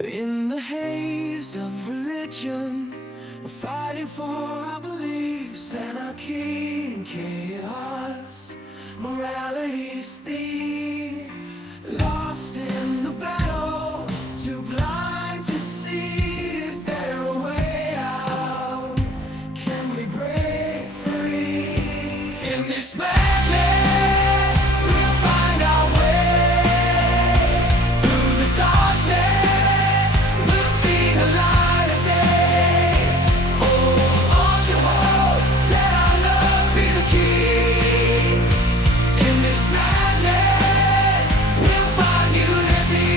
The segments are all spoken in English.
In the haze of religion, we're fighting for our beliefs. Anarchy and chaos, morality's thief. Lost in the battle, too blind to see. Is there a way out? Can we break free? In this madness, we'll find our way. Through the darkness, we'll see the light of day. Hold on to hope, let our love be the key. In this madness, we'll find unity.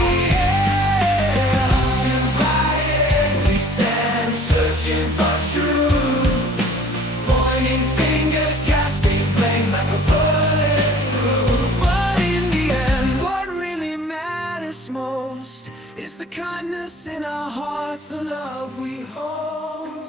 Oh yeah. Divided we stand, searching for truth. Pointing fingers, casting blame like a bulletproof. But in the end, what really matters most is the kindness in our hearts, the love we hold.